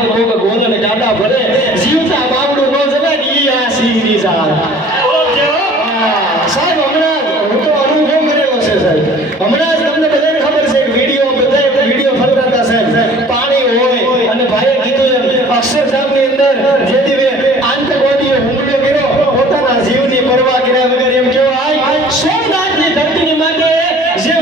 માલ કોક ગોલન ટાટા ભરે જીવતા બાવડું નો જવાય ઈ આ સિંહની સાલ સાહેબ હમણાં હું તો અનુભવ કરેલો છે સાહેબ હમણાં જ તમને બધાને ખબર છે કે વિડીયો ફરતા હતા સાહેબ પાણી હોય અને ભાઈએ કીધું એમ અક્ષરધામની અંદર જે દિવસે આતંકવાદીઓ હુમલો કર્યો પોતાના જીવની પરવા કર્યા વગર એમ કહેવાય સોમનાથની ધરતીની માટે જે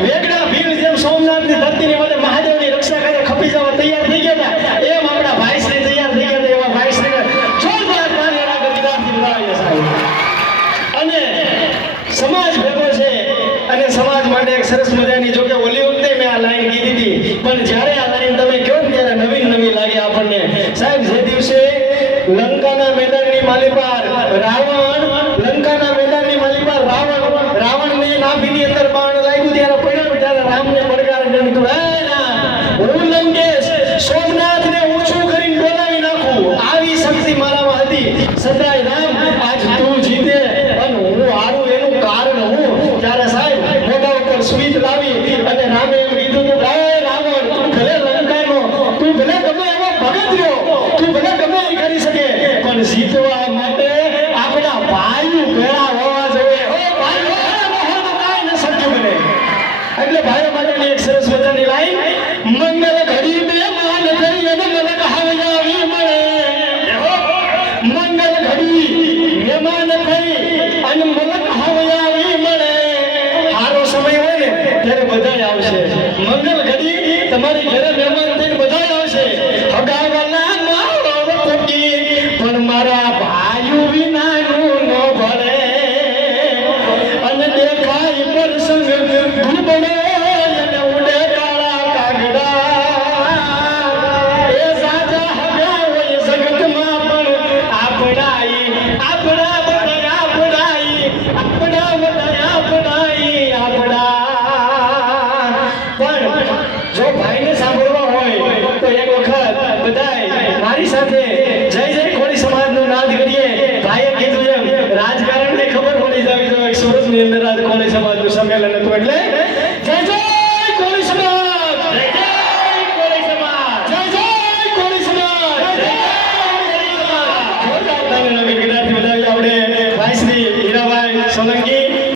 વેગડા ભીલ જેમ સોમનાથની ધરતીની માટે મહાદેવની રક્ષા કરે ખપી જવા તૈયાર થઈ ગયા હતા એમ આપણા ભાઈશ્રી તૈયાર થઈ ગયા હતા એવા ભાઈશ્રીને જોરદાર તાળી એના ગતિદારથી બોલાવીએ સાહેબ અને સમાજ ભેગો છે અને સમાજ માટે એક સરસ મજાની જોકે ઓલી વખતે મેં આ લાઈન કીધી હતી પણ જ્યારે આ લાઈન તમે કહો ને ત્યારે નવી લાગે આપણને સાહેબ જે દિવસે લંકાના મેદાનની માલિપાર રાવણની નાભીની અંદર